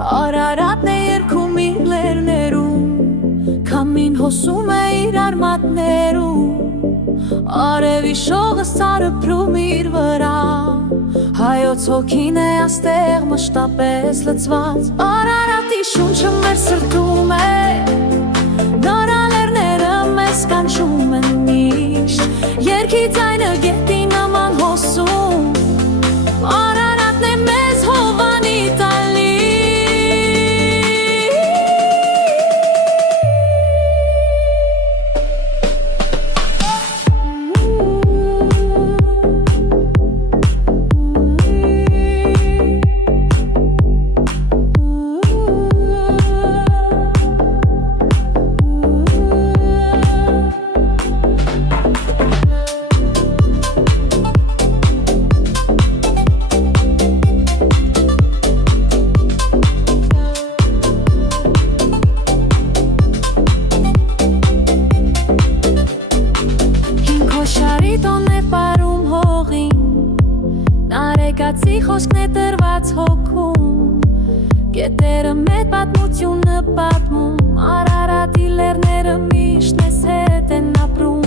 Արարատն է երգում իր լերներում, քամին հոսում է իր արմատներում, արևի շողը սարփրում իր վրա, հայոց հոգին է աստեղ մշտապես լցված, Արարատի շունչը մեր սրտում է, նրա լերները մեզ կանչում են միշտ, երգի ձայնը գետի նման հոսում, Արարատն է մեզ հովանի տալի։ Նարեկացի խոսքն է տրված հոգում, գետերը մեծ պատմությունը պատմում, Արարատի լերները միշտ մեզ հետ են ապրում,